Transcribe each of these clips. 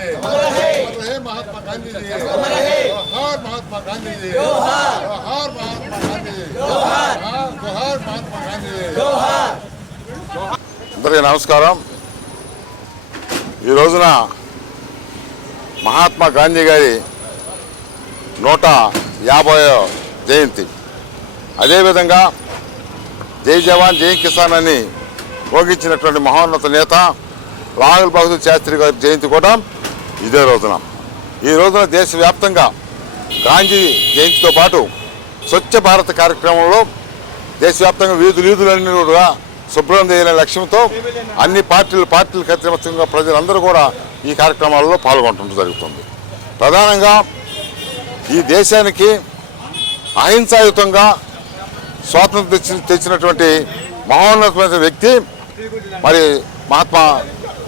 जी अमर रहे महात्मा गांधी जी अमर रहे जोहार महात्मा गांधी जी जोहार जोहार महात्मा गांधी जी जोहार जोहार महात्मा गांधी जी అందరికీ నమస్కారం ఈ రోజున మహాత్మా గాంధీ గారి నూట యాభై జయంతి అదేవిధంగా జై జవాన్ జై కిసాన్ అని భోగించినటువంటి మహోన్నత నేత లాల్ బహదూర్ శాస్త్రి గారి జయంతి కూడా ఇదే రోజున. ఈ రోజున దేశవ్యాప్తంగా గాంధీ జయంతితో పాటు స్వచ్ఛ భారత్ కార్యక్రమంలో దేశవ్యాప్తంగా వీధులు వీధులన్నీ కూడా శుభ్రం చేయాలనే లక్ష్యంతో అన్ని పార్టీలు పార్టీలు ఖచ్చితంగా ప్రజలందరూ కూడా ఈ కార్యక్రమాల్లో పాల్గొనడం జరుగుతుంది. ప్రధానంగా ఈ దేశానికి అహింసాయుతంగా స్వాతంత్రం తెచ్చి తెచ్చినటువంటి మహోన్నతమైన వ్యక్తి మరి మహాత్మా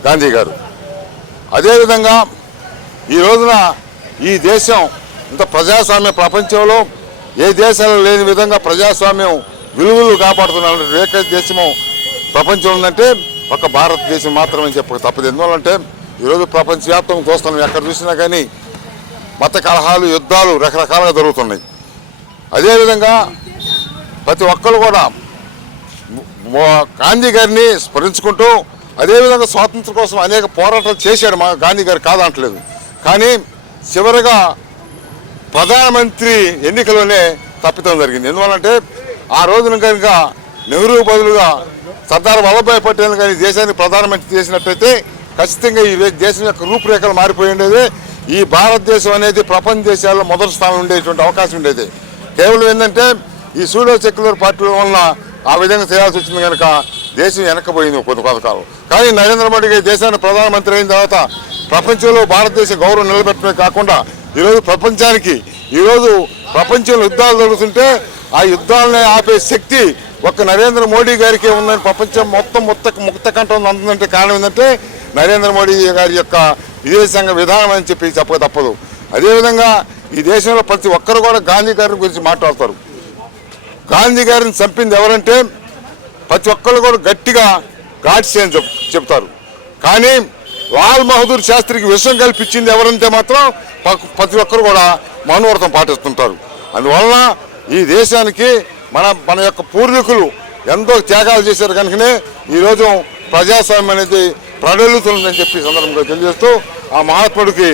గాంధీ గారు. అదేవిధంగా ఈ రోజున ఈ దేశం ఇంత ప్రజాస్వామ్య ప్రపంచంలో ఏ దేశాలు లేని విధంగా ప్రజాస్వామ్యం విలువలు కాపాడుతున్న ఏకైక దేశము ప్రపంచం ఉందంటే ఒక భారతదేశం మాత్రమే చెప్పక తప్పదు. ఎందువల్లంటే ఈరోజు ప్రపంచవ్యాప్తంగా చూస్తున్నాం. ఎక్కడ చూసినా కానీ మత కలహాలు యుద్ధాలు రకరకాలుగా జరుగుతున్నాయి. అదేవిధంగా ప్రతి ఒక్కరు కూడా గాంధీ గారిని స్మరించుకుంటూ అదేవిధంగా స్వాతంత్రం కోసం అనేక పోరాటాలు చేశాడు మా గాంధీ గారు కాదంటలేదు. కానీ చివరిగా ప్రధానమంత్రి ఎన్నికలోనే తప్పితం జరిగింది. ఎందువల్లంటే ఆ రోజున కనుక నెహ్రూ బదులుగా సర్దార్ వల్లభాయ్ పటేల్ కానీ దేశానికి ప్రధానమంత్రి చేసినట్టయితే ఖచ్చితంగా ఈ దేశం యొక్క రూపురేఖలు మారిపోయి ఉండేది ఈ భారతదేశం అనేది ప్రపంచ దేశాల్లో మొదటి స్థానం ఉండేటువంటి అవకాశం ఉండేది. కేవలం ఏంటంటే ఈ సూడో సెక్యులర్ పార్టీల వలన ఆ విధంగా చేయాల్సి వచ్చింది కనుక దేశం వెనక్కపోయింది కొన్ని కొంతకాలం కానీ నరేంద్ర మోడీ గారి దేశానికి ప్రధానమంత్రి అయిన తర్వాత ప్రపంచంలో భారతదేశ గౌరవం నిలబెట్టడమే కాకుండా ఈరోజు ప్రపంచానికి ఈరోజు ప్రపంచంలో యుద్ధాలు జరుగుతుంటే ఆ యుద్ధాలని ఆపే శక్తి ఒక్క నరేంద్ర మోడీ గారికి ఉందని ప్రపంచం మొత్తం ముక్త ముక్త కంఠం అందుతుందంటే కారణం ఏంటంటే నరేంద్ర మోడీ గారి యొక్క విదేశాంగ విధానం అని చెప్పి చెప్పక తప్పదు. అదేవిధంగా ఈ దేశంలో ప్రతి ఒక్కరు కూడా గాంధీ గారిని గురించి మాట్లాడతారు. గాంధీ గారిని చంపింది ఎవరంటే ప్రతి ఒక్కరు కూడా గట్టిగా గాడ్సే అని చెప్తారు. కానీ లాల్ బహదూర్ శాస్త్రికి విషం కల్పించింది ఎవరంటే మాత్రం ప- ప్రతి ఒక్కరు కూడా మౌనవ్రతం పాటిస్తుంటారు. అందువలన ఈ దేశానికి మన మన యొక్క పూర్వీకులు ఎంతో త్యాగాలు చేశారు కనుకనే ఈరోజు ప్రజాస్వామ్యం అనేది ప్రడలుతుందని చెప్పి సందర్భంగా తెలియజేస్తూ ఆ మహాత్ముడికి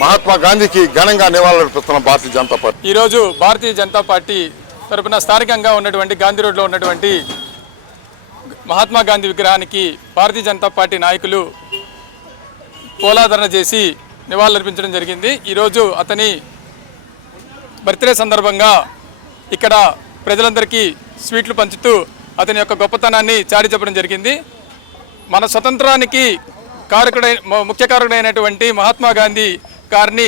మహాత్మా గాంధీకి ఘనంగా నివాళులర్పిస్తున్న భారతీయ జనతా పార్టీ. ఈరోజు భారతీయ జనతా పార్టీ తరపున స్థానికంగా ఉన్నటువంటి గాంధీ రోడ్లో ఉన్నటువంటి మహాత్మా గాంధీ విగ్రహానికి భారతీయ జనతా పార్టీ నాయకులు పూలాధరణ చేసి నివాళులర్పించడం జరిగింది. ఈరోజు అతని బర్త్డే సందర్భంగా ఇక్కడ ప్రజలందరికీ స్వీట్లు పంచుతూ అతని యొక్క గొప్పతనాన్ని చాటి చెప్పడం జరిగింది. మన స్వతంత్రానికి కారకుడైన ముఖ్య కారకుడైనటువంటి మహాత్మా గాంధీ గారిని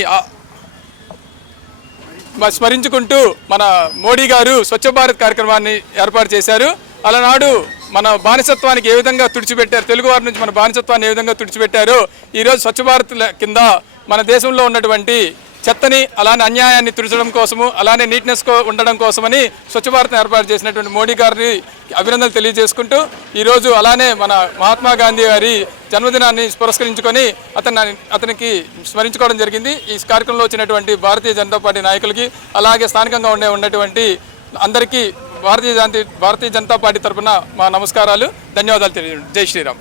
స్మరించుకుంటూ మన మోడీ గారు స్వచ్ఛ భారత్ కార్యక్రమాన్ని ఏర్పాటు చేశారు. అలనాడు మన బానిసత్వానికి ఏ విధంగా తుడిచిపెట్టారు? తెలుగువారి నుంచి మన బానిసత్వాన్ని ఏ విధంగా తుడిచిపెట్టారు? ఈరోజు స్వచ్ఛ భారత్ కింద మన దేశంలో ఉన్నటువంటి చెత్తని అలానే అన్యాయాన్ని తుడిచడం కోసము అలానే నీట్నెస్ ఉండడం కోసమని స్వచ్ఛ భారత్ని ఏర్పాటు చేసినటువంటి మోడీ గారిని అభినందనలు తెలియజేసుకుంటూ ఈరోజు అలానే మన మహాత్మా గాంధీ గారి జన్మదినాన్ని పురస్కరించుకొని అతను అతనికి స్మరించుకోవడం జరిగింది. ఈ కార్యక్రమంలో వచ్చినటువంటి భారతీయ జనతా పార్టీ నాయకులకి అలాగే స్థానికంగా ఉండే ఉన్నటువంటి అందరికీ భారతీయ జనతా భారతీయ జనతా పార్టీ తరఫున మా నమస్కారాలు ధన్యవాదాలు తెలియజేయండి జై శ్రీరామ్.